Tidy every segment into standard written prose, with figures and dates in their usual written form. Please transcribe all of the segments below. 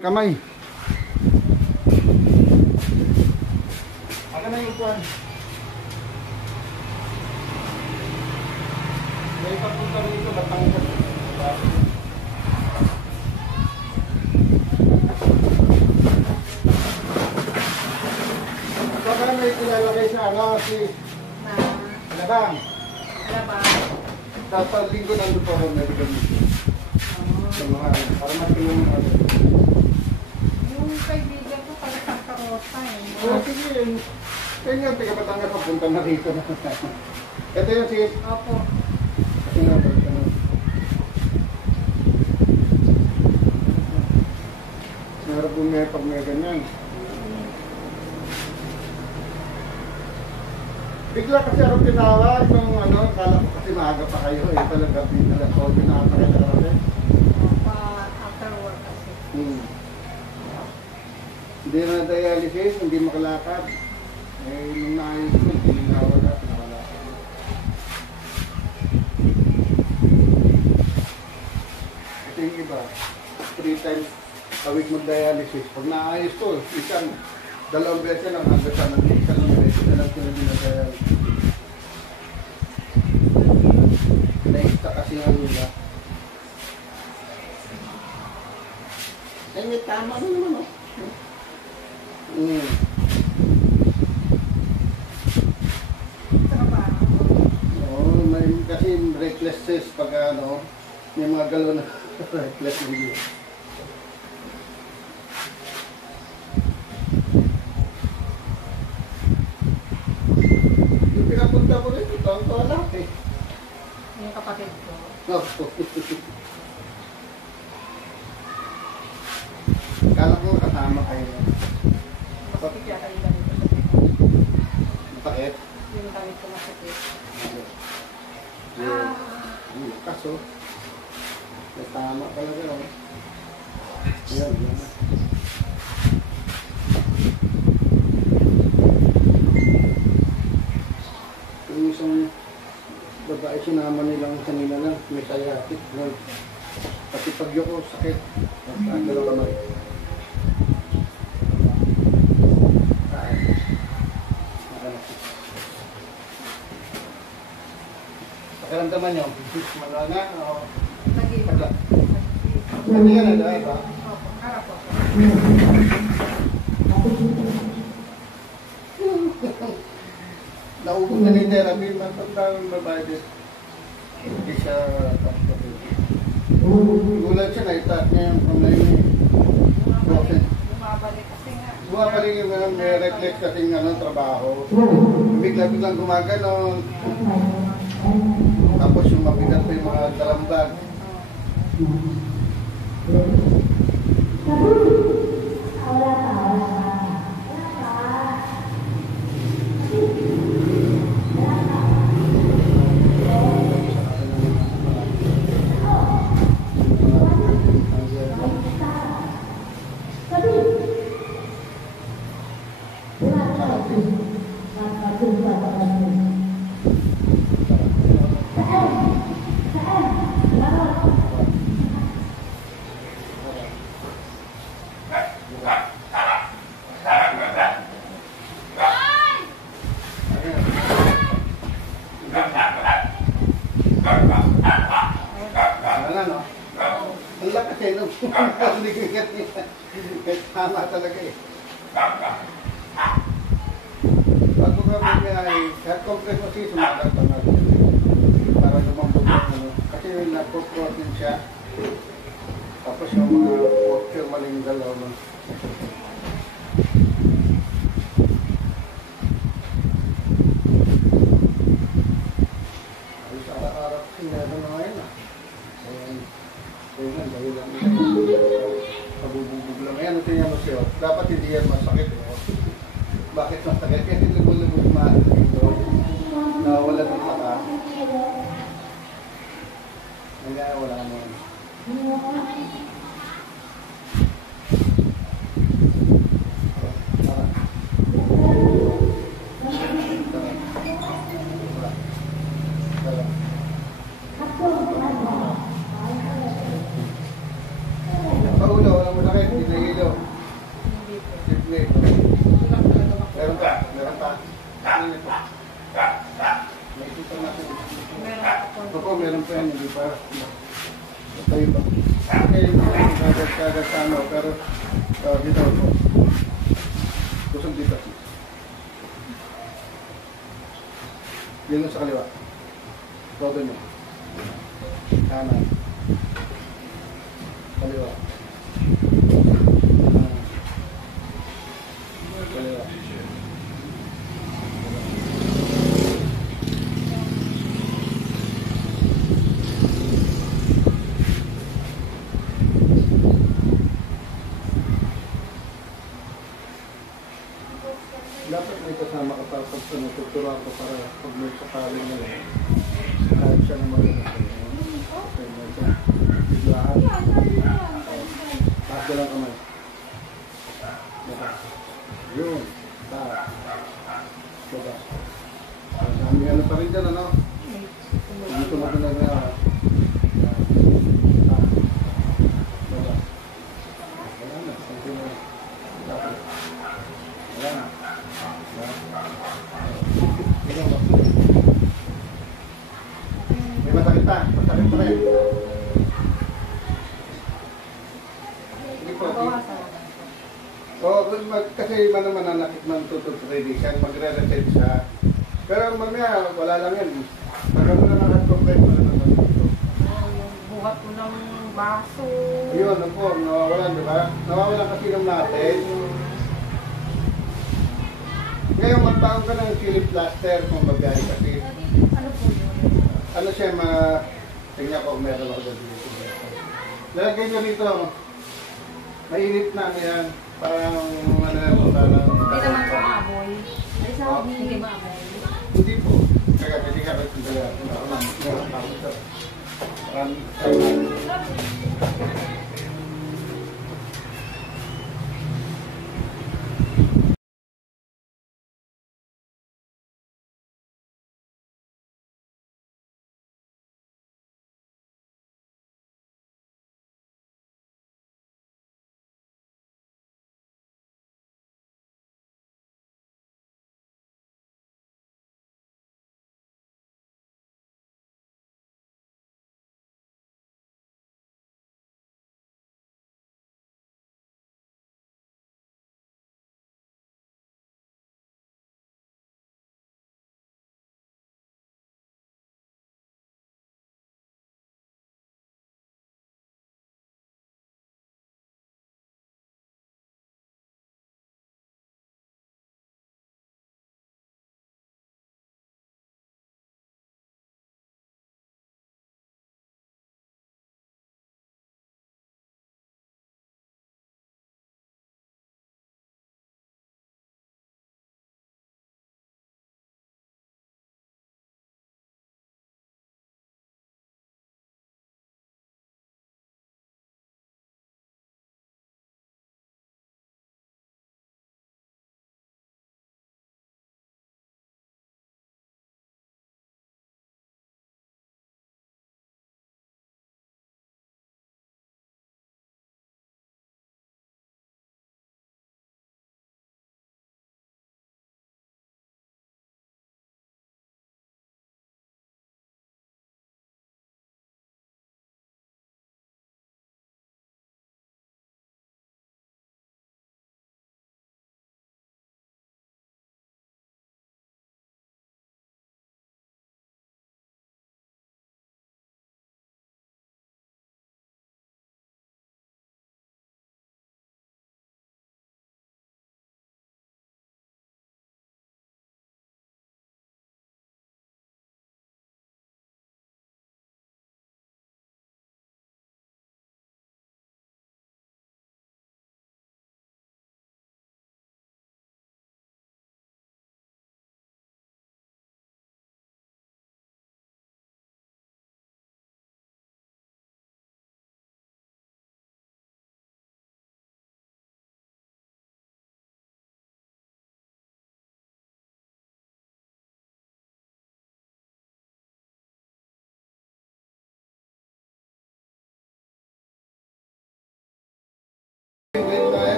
Kamay. Aga na yung kuwan. May papunta rito, Batangas. Baka may kilalagay sa ano, si Alabang. Tapos linggo nandun po ako medical mission. Sa mga, para matingnan mo natin. Yung kaibigan ko pala Santa Rosa eh. Oo, sige yun. Kaya nga, taga Batangas papunta na rito na. Ito yung si... Opo. Kasi nga, ano. Narap po pag may ganyan. Bigla kasi ako tinawag nung ano, kala ko kasi maaga pa kayo eh. Talaga, bigla ko, binaka kayo na kami. After work kasi. Hindi na dialysis, hindi makalakad. Eh, nung naayos ko, hindi nawala, nakalakad. Ito yung iba, 3 times a week mag-dialysis. Pag naayos ko, dalawang beses lang hanggang sa isang beses na lang sila dinadialysis. Naista kasi ang nila. Eh, may tama na naman, oh. Oo, may kasi reckless pag ano, may mga galon na reckless hindi. Yung pinapunta ko rin, ito ang tuwalak eh. Yung kapatid ko. Kala ko kasama kayo. Masakit yata yung damit ko sa pito. Bakit? Yung damit ko masakit. Kaso, may tama talaga. Yan, yan. Yung isang babae sinama nilang kanina lang, may sayatik. Pati pagyo ko, sakit. Dalawa kamay. Pakiramdaman nyo, malala na, o pagla. Ano yan, ano ba? Opo, harap po. Naubos na ni therapy, matandang babae din. Hindi siya kapatid. Gulat siya, na-start niya yung kamay niya. Bumabalik kasi nga. Bumabalik yung may reflex kasing trabaho. Bigla-biglang gumaganon. Tapos yung mabigat pa yung mga dalambag. Tama talaga eh. Pag kami ay heart compress mo siya, sumagal pa natin. Para lumambot yung kasi nagpo-protein siya. Tapos yung mga posture maling galaw. Ay sa araw-araw kasi meron na ngayon ah. Ayun, dahil lang pabububog lang. Ayan, ito yung siya. Dapat hindi yan masakit. Bakit masakit? Kasi lumulubog maalit dito. Nawala ng saka. Kaya wala naman. Paulo, walang masakit. ano, pero dito po. Kusog dito. Dito sa kaliwa. Todo nyo. Kanan. Kaliwa. Kaliwa. Dapat may kasama ka para pag tuturuan ko para pag may sakaling na kahit siya na mag-inasal. Okay, medyo biglaan. Taas ka lang kamay. Bata. Yun. Taas. Bata. May ano pa rin dyan, ano? Dito mo na nga. Bata. Wala na. Santi na. Dapat. Wala na. May masakit pa. Masakit pa rin. Hindi po. Kasi mananakit man 2 to 3 days yan. Magre-retain siya. Pero mamaya, wala lang yan. Pagka mo na nakat-compress, wala naman dito. Yung buhat mo ng baso. Yun, ano po, nawawalan, di ba? Nawawalan kasi ng natin. Ngayon, magbaon ka ng chili plaster kung magbiyahe kasi. Ano po yun? Ano siya, tingnan ko, meron ako dito. Lalagay nyo dito. Mainit na yan. Parang, ano, parang... Hindi naman po amoy. Ay, sa hindi maamoy. Hindi po. Kaya, hindi ka rin sila. Parang...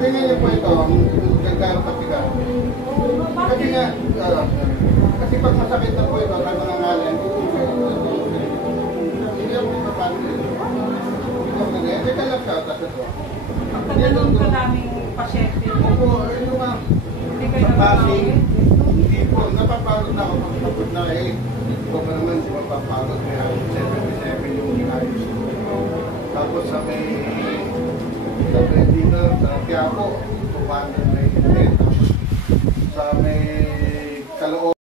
Tingnan niyo po ito, gagawin patigan. Kasi nga, kasi pag masakit na po ito, ang mga ngalan, hindi ako ipapano nito. Ito ka lang siya, tapos ito. ganun kadaming pasyente. Opo, yun nga. Hindi kayo Sa Pasig, nakakawin. hindi po, napapagod na ako pagkapag na eh. Ito pa naman si mapapagod kaya 77 yung inayos ko. Tapos sa may dito, sa Quiapo, 298. Tapos sa may Caloocan,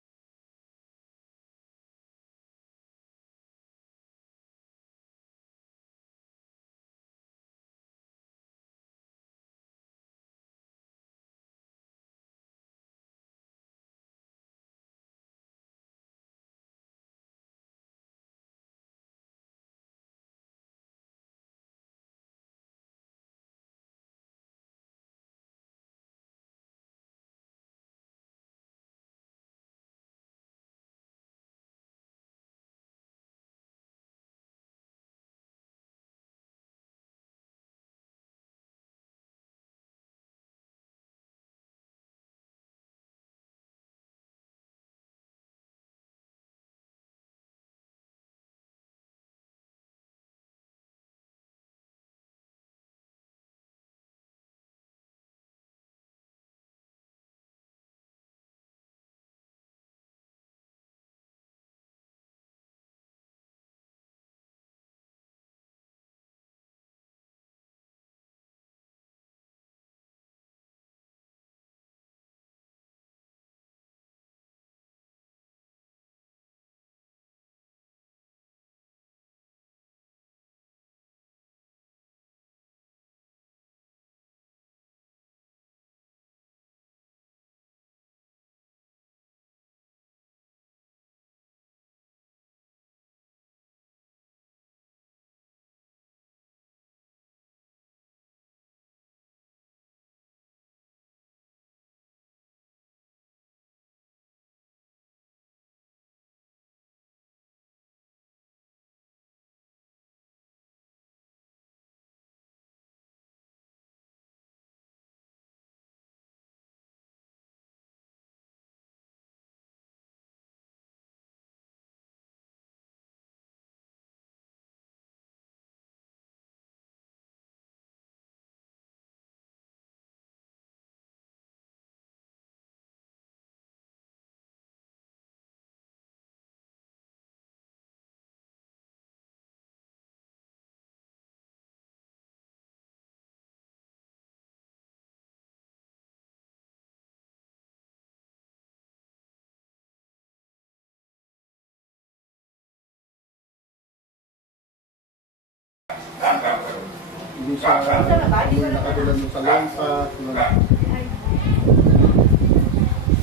hindi sa nakatulan mo sa lampas.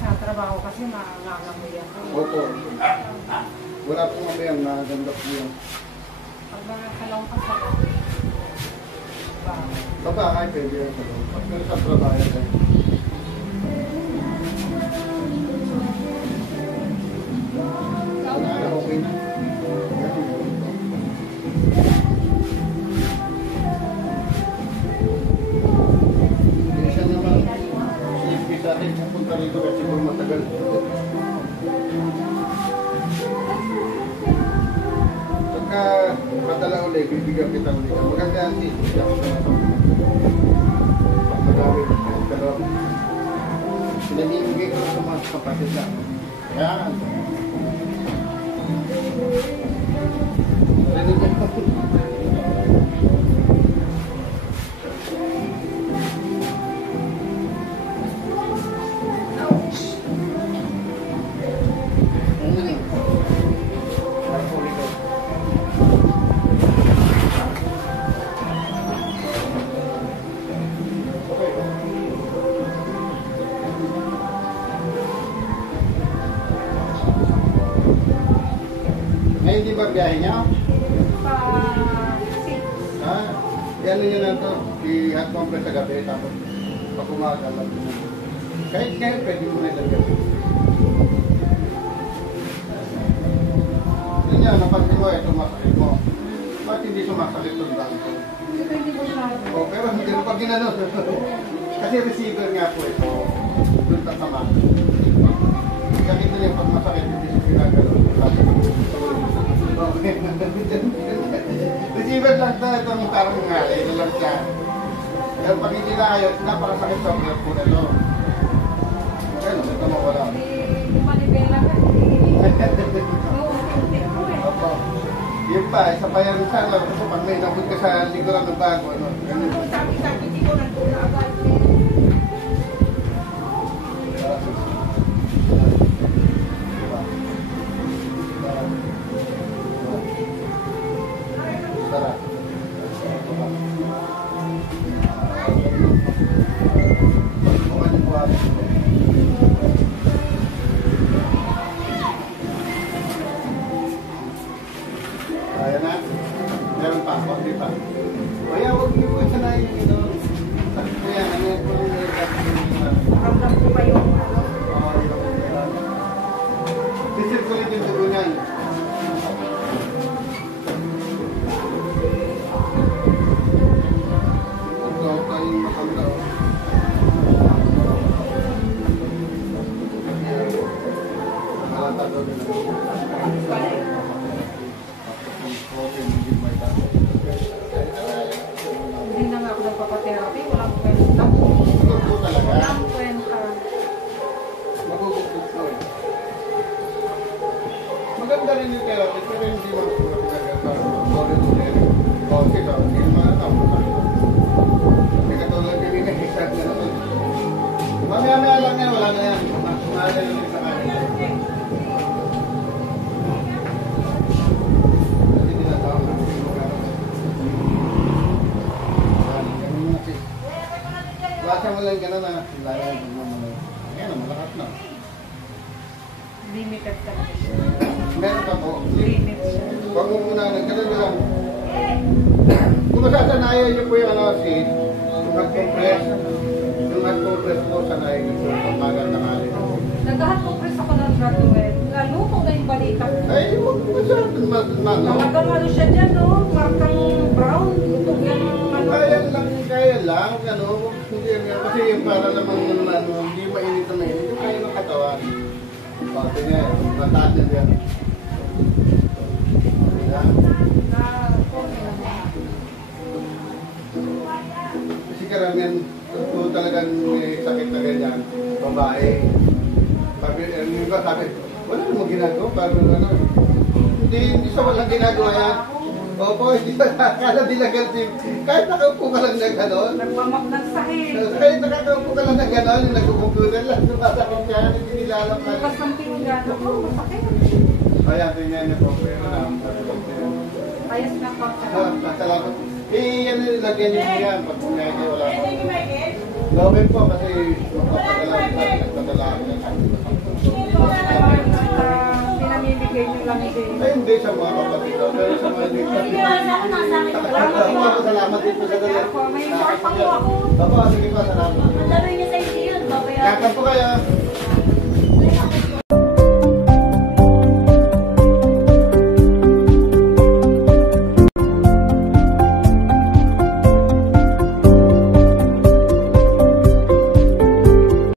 Sa trabaho kasi nangangamoy ako. Opo. Wala pong mamayang naganda po yan. Pag nakalampas ako, Baba, ay pwede yan sa lampas. Pero sa trabaho yan. Okay na. Isa naman, silipin sa atin pupunta rito kasi siguro matagal. Pagka madala ulit, bibigyan kita ulit. Maganda yan si madami. Pero pinag-iibigay ko sa mga kapatid na. Yan. Rinig ko. Ngayon di ba biyahe niya? Ano nyo lang to, i-hot compress sa gabi, tapos pag umaga lang. Kahit ngayon, pwede mo na ilagay. Yun yan, napansin mo, ito masakit mo. Ba't hindi sumasakit ito lang? O, pero hindi mo pag ginano. Kasi receiver nga po ito. Doon tatama. Sakit na yung pag masakit, hindi siya ginagano. Receiver lang ito, itong tarong nga, ito lang siya. Pero pag hindi na ayos, napakasakit sa ulat po na ito. Ayun, ito mawala. Hindi manibela ka. Uuti-uti ko eh. Opo. Yun pa, isa pa yan sa lang. Kasi pag may nabot ka sa likuran ng bago, ano, ganun. Sabi-sabi di ko nagtula agad. Sarap. Ayan na. Meron pa, konti pa. Kaya huwag niyo po sanayin yung ito. Sakit po yan. Ano yan po yung Ramdam ko pa yung ano. sisirkulit yung dugo niyan. Ito, tayong makanda. Malata doon. Hindi na nga ako nagpapatherapy. Walang kwenta. Ito po talaga. Walang kwenta. Magugugtog po eh. Maganda rin yung therapy, pero hindi magugugtog talaga. Ulit-ulit. Kasi daw, hindi makatapos ako. Hindi katulad yung inahitag na naman. Mamaya-maya lang yan, wala na yan. Mahal yun sa kanila. Kasi tinatawag na kasi lugar. Ganun na kasi. Basa mo lang gano'n na. Ayan, malakas na. Limited talaga siya. Meron ka po. Limit siya. Huwag mo muna, nagkaroon na lang. Kung masasanayan niyo po yung ano, sis, yung mag-compress. Yung mag-compress po, sanayin niyo po ang maganda nga rin. Nag-compress ako ng graduate. Naluto na yung balita ko. Ay, huwag mo masyadong mag-ano. Talagang ano siya dyan, no? Markang brown. Lutog yan yung ano. Kaya lang, ano, hindi yan. Kasi yung para naman ano, hindi mainit na mainit. Yung kaya ng katawan. Pati niya, mataas niya yan. Ayan. Kasi karamihan, kung talagang may sakit na ganyan, babae. Sabi, yung iba sabi, wala namang ginagawa, parang ano, hindi sa walang ginagawa yan. Opo, hindi pa nakakala dinaganti. Kahit nakaupo ka lang na gano'n. Nagmamap ng sahig. Kahit nakakaupo ka lang na gano'n, yung nagkukumputer lang, sumasakit ka, hindi nilalang ka. Bukas ng pinunggano ko, masakit. Kaya, tingnan niyo po, pero Ayos na pa. salamat. Yan nilagyan niyo yan, pag kunyari wala pa. Gawin po kasi nagpadala ako ng Pinamimigay nyo lang din. ay, hindi sa mga kapatid ko, pero sa mga dito. Salamat din po sa dali. May short pa po ako. Opo, sige po, salamat. Ang dami niya sa iyo yun, babayaran. Yakan po kayo.